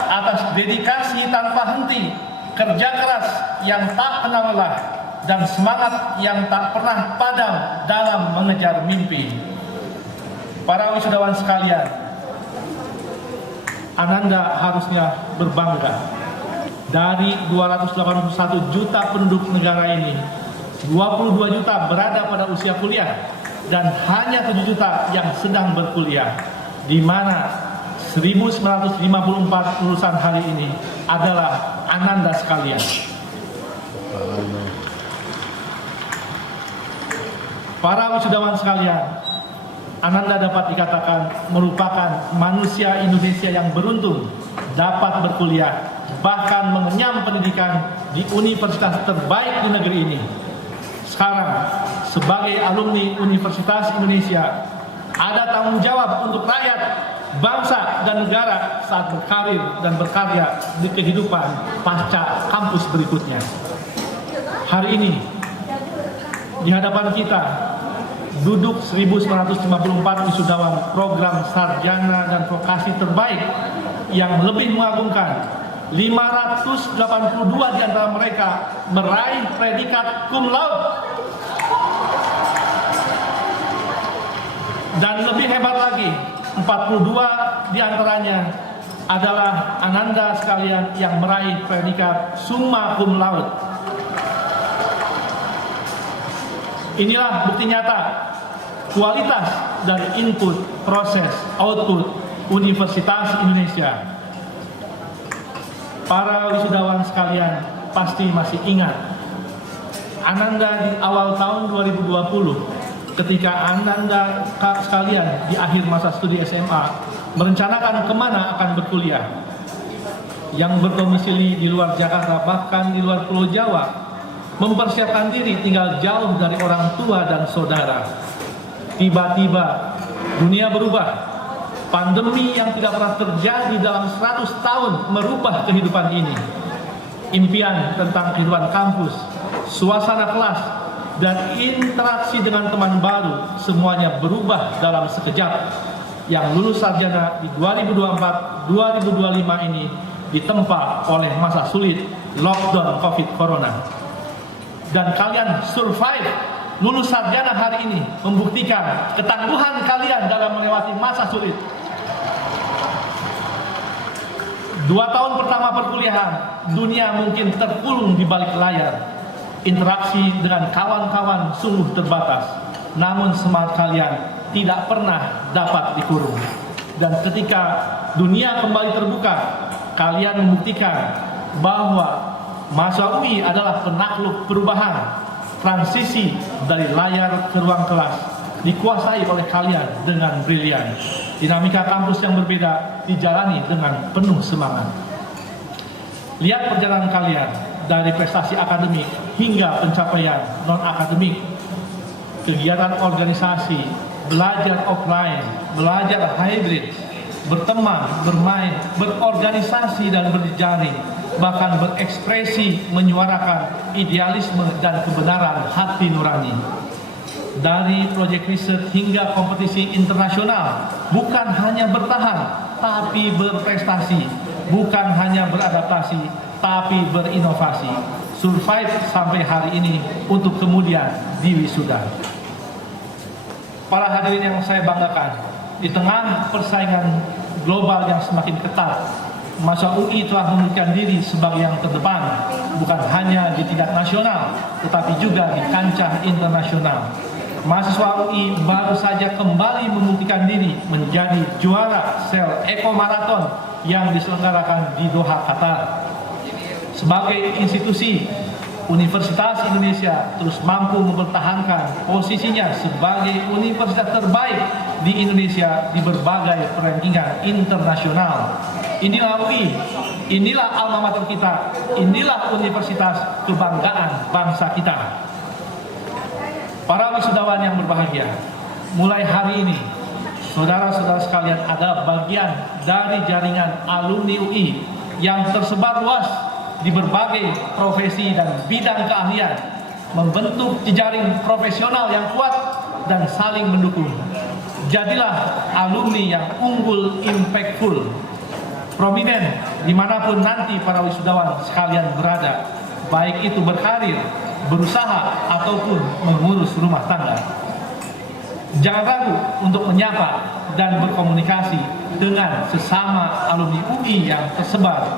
atas dedikasi tanpa henti, kerja keras yang tak kenal lelah, dan semangat yang tak pernah padam dalam mengejar mimpi. Para wisudawan sekalian, Ananda harusnya berbangga. Dari 281 juta penduduk negara ini, 22 juta berada pada usia kuliah dan hanya 7 juta yang sedang berkuliah, di mana 1954 lulusan hari ini adalah Ananda sekalian. Para wisudawan sekalian, Ananda dapat dikatakan merupakan manusia Indonesia yang beruntung dapat berkuliah, bahkan mengenyam pendidikan di universitas terbaik di negeri ini. Sekarang, sebagai alumni Universitas Indonesia, ada tanggung jawab untuk rakyat, bangsa, dan negara saat berkarir dan berkarya di kehidupan pasca kampus berikutnya. Hari ini, di hadapan kita, duduk 1954 wisudawan program sarjana dan vokasi terbaik yang lebih mengagumkan. 582 di antara mereka meraih predikat cum laude. Dan lebih hebat lagi, 42 di antaranya adalah Ananda sekalian yang meraih predikat summa cum laude. Inilah bukti nyata kualitas dari input, proses, output Universitas Indonesia. Para wisudawan sekalian pasti masih ingat Ananda di awal tahun 2020 ketika Ananda sekalian di akhir masa studi SMA merencanakan kemana akan berkuliah. Yang berdomisili di luar Jakarta, bahkan di luar Pulau Jawa, mempersiapkan diri tinggal jauh dari orang tua dan saudara. Tiba-tiba dunia berubah. Pandemi yang tidak pernah terjadi dalam 100 tahun merubah kehidupan ini. Impian tentang kehidupan kampus, suasana kelas, dan interaksi dengan teman baru semuanya berubah dalam sekejap. Yang lulus sarjana di 2024-2025 ini ditempa oleh masa sulit lockdown COVID Corona. Dan kalian survive, lulus sarjana hari ini membuktikan ketangguhan kalian dalam melewati masa sulit. 2 tahun pertama perkuliahan, dunia mungkin terkulung di balik layar. Interaksi dengan kawan-kawan sungguh terbatas. Namun semangat kalian tidak pernah dapat dikurung. Dan ketika dunia kembali terbuka, kalian membuktikan bahwa masa UI adalah penakluk perubahan. Transisi dari layar ke ruang kelas dikuasai oleh kalian dengan brilian. Dinamika kampus yang berbeda dijalani dengan penuh semangat. Lihat perjalanan kalian dari prestasi akademik hingga pencapaian non-akademik. Kegiatan organisasi, belajar offline, belajar hybrid, berteman, bermain, berorganisasi dan berjejaring, bahkan berekspresi, menyuarakan idealisme dan kebenaran hati nurani. Dari proyek riset hingga kompetisi internasional, bukan hanya bertahan, tapi berprestasi, bukan hanya beradaptasi, tapi berinovasi. Survive sampai hari ini untuk kemudian diwisuda. Para hadirin yang saya banggakan, di tengah persaingan global yang semakin ketat, masa UI telah membuktikan diri sebagai yang terdepan, bukan hanya di tingkat nasional, tetapi juga di kancah internasional. Mahasiswa UI baru saja kembali membuktikan diri menjadi juara Sel Eco Marathon yang diselenggarakan di Doha, Qatar. Sebagai institusi, Universitas Indonesia terus mampu mempertahankan posisinya sebagai universitas terbaik di Indonesia di berbagai perankingan internasional. Inilah UI, inilah alma mater kita, inilah universitas kebanggaan bangsa kita. Para wisudawan yang berbahagia, mulai hari ini, saudara-saudara sekalian ada bagian dari jaringan alumni UI yang tersebar luas di berbagai profesi dan bidang keahlian, membentuk jejaring profesional yang kuat dan saling mendukung. Jadilah alumni yang unggul, impactful. prominent dimanapun nanti para wisudawan sekalian berada, baik itu berkarir, berusaha, ataupun mengurus rumah tangga. Jangan ragu untuk menyapa dan berkomunikasi dengan sesama alumni UI yang tersebar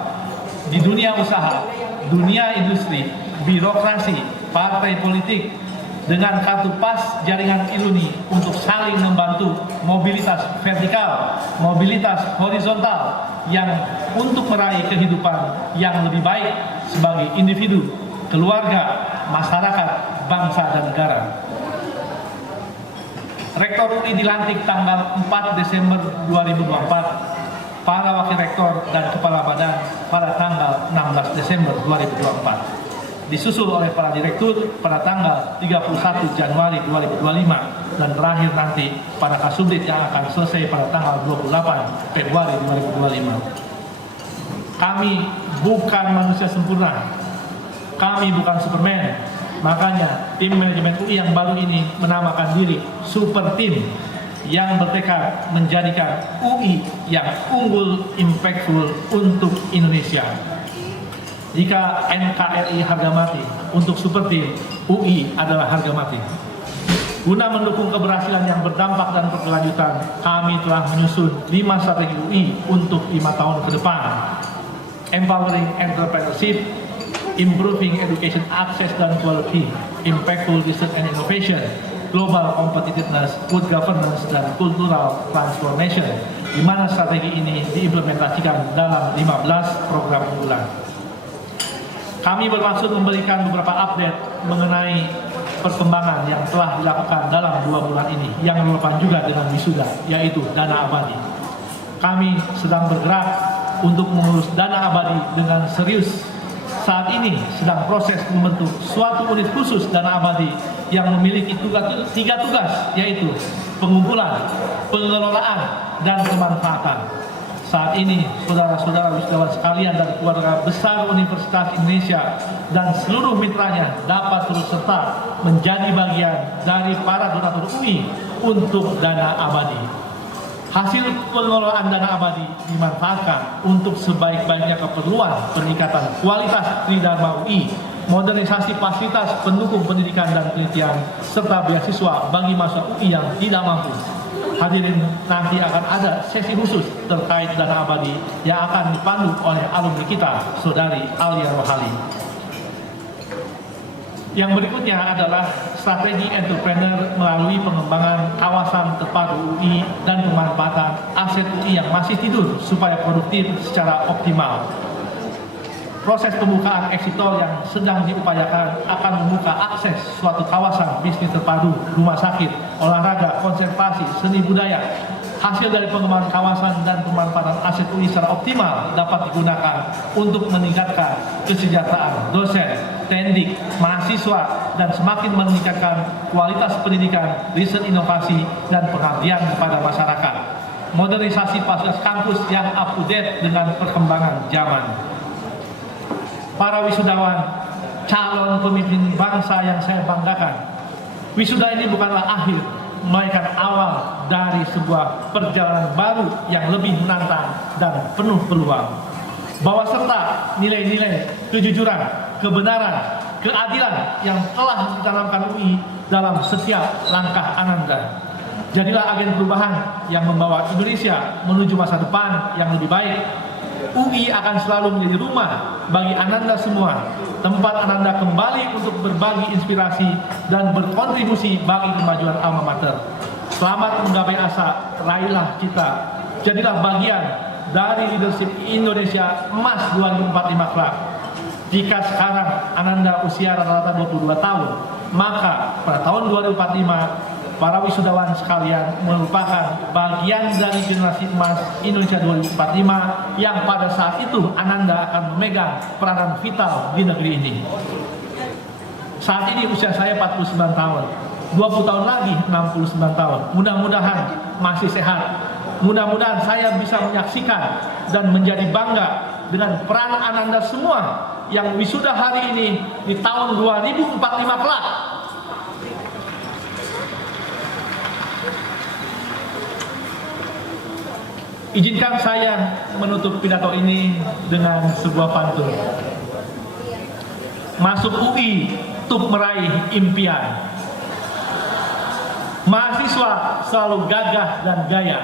di dunia usaha, dunia industri, birokrasi, partai politik, dengan kartu pas jaringan ILUNI untuk saling membantu mobilitas vertikal, mobilitas horizontal yang untuk meraih kehidupan yang lebih baik sebagai individu, keluarga, masyarakat, bangsa, dan negara. Rektor UI dilantik tanggal 4 Desember 2024, para wakil rektor dan kepala badan pada tanggal 16 Desember 2024. Disusul oleh para direktur pada tanggal 31 Januari 2025 dan terakhir nanti para kasubdit yang akan selesai pada tanggal 28 Februari 2025. Kami bukan manusia sempurna, kami bukan Superman, makanya tim manajemen UI yang baru ini menamakan diri Super Team yang bertekad menjadikan UI yang unggul, impactful untuk Indonesia. Jika NKRI harga mati, untuk Super Team, UI adalah harga mati. Guna mendukung keberhasilan yang berdampak dan berkelanjutan, kami telah menyusun 5 strategi UI untuk 5 tahun ke depan. Empowering entrepreneurship, improving education access dan quality, impactful research and innovation, global competitiveness, good governance, dan cultural transformation, di mana strategi ini diimplementasikan dalam 15 program unggulan. Kami bermaksud memberikan beberapa update mengenai perkembangan yang telah dilakukan dalam 2 bulan ini yang relevan juga dengan wisuda, yaitu dana abadi. Kami sedang bergerak untuk mengurus dana abadi dengan serius. Saat ini sedang proses membentuk suatu unit khusus dana abadi yang memiliki 3 tugas, yaitu pengumpulan, pengelolaan, dan pemanfaatan. Saat ini, saudara-saudara wisudawan sekalian dan keluarga besar Universitas Indonesia dan seluruh mitranya dapat terus serta menjadi bagian dari para donatur UI untuk dana abadi. Hasil pengelolaan dana abadi dimanfaatkan untuk sebaik-baiknya keperluan peningkatan kualitas Tridharma UI, modernisasi fasilitas pendukung pendidikan dan penelitian, serta beasiswa bagi mahasiswa UI yang tidak mampu. Hadirin, nanti akan ada sesi khusus terkait dana abadi yang akan dipandu oleh alumni kita, Saudari Alia Rohali. Yang berikutnya adalah strategi entrepreneur melalui pengembangan kawasan terpadu UI dan pemanfaatan aset UI yang masih tidur supaya produktif secara optimal. Proses pembukaan exit tol yang sedang diupayakan akan membuka akses suatu kawasan bisnis terpadu, rumah sakit, olahraga, konservasi, seni budaya. Hasil dari pengembangan kawasan dan pemanfaatan aset UI secara optimal dapat digunakan untuk meningkatkan kesejahteraan dosen, tendik, mahasiswa, dan semakin meningkatkan kualitas pendidikan, riset inovasi, dan pengabdian kepada masyarakat. Modernisasi fasilitas kampus yang up to date dengan perkembangan zaman. Para wisudawan, calon pemimpin bangsa yang saya banggakan, wisuda ini bukanlah akhir, melainkan awal dari sebuah perjalanan baru yang lebih menantang dan penuh peluang. Bawa serta nilai-nilai kejujuran, kebenaran, keadilan yang telah ditanamkan UI dalam setiap langkah Ananda. Jadilah agen perubahan yang membawa Indonesia menuju masa depan yang lebih baik. UI akan selalu menjadi rumah bagi Ananda semua, tempat Ananda kembali untuk berbagi inspirasi dan berkontribusi bagi kemajuan alma mater. Selamat menggapai asa, raihlah kita, jadilah bagian dari leadership Indonesia Emas 2045 kelak. Jika sekarang Ananda usia rata-rata 22 tahun, maka pada tahun 2045 para wisudawan sekalian merupakan bagian dari generasi emas Indonesia 2045 yang pada saat itu Ananda akan memegang peranan vital di negeri ini. Saat ini usia saya 49 tahun, 20 tahun lagi 69 tahun. Mudah-mudahan masih sehat. Mudah-mudahan saya bisa menyaksikan dan menjadi bangga dengan peran Ananda semua yang wisuda hari ini di tahun 2045 kelak. Izinkan saya menutup pidato ini dengan sebuah pantun. Masuk UI untuk meraih impian. Mahasiswa selalu gagah dan gaya.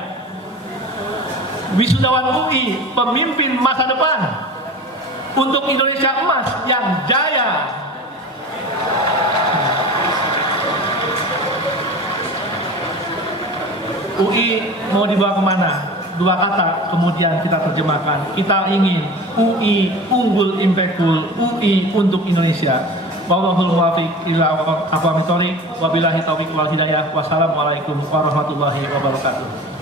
Wisudawan UI pemimpin masa depan untuk Indonesia emas yang jaya. UI mau dibawa kemana? Dua kata kemudian kita terjemahkan. Kita ingin UI unggul impactful, UI untuk Indonesia. Wallahul muwaffiq ila aqwamit thoriq. Wabillahi taufiq wal hidayah. Wassalamualaikum warahmatullahi wabarakatuh.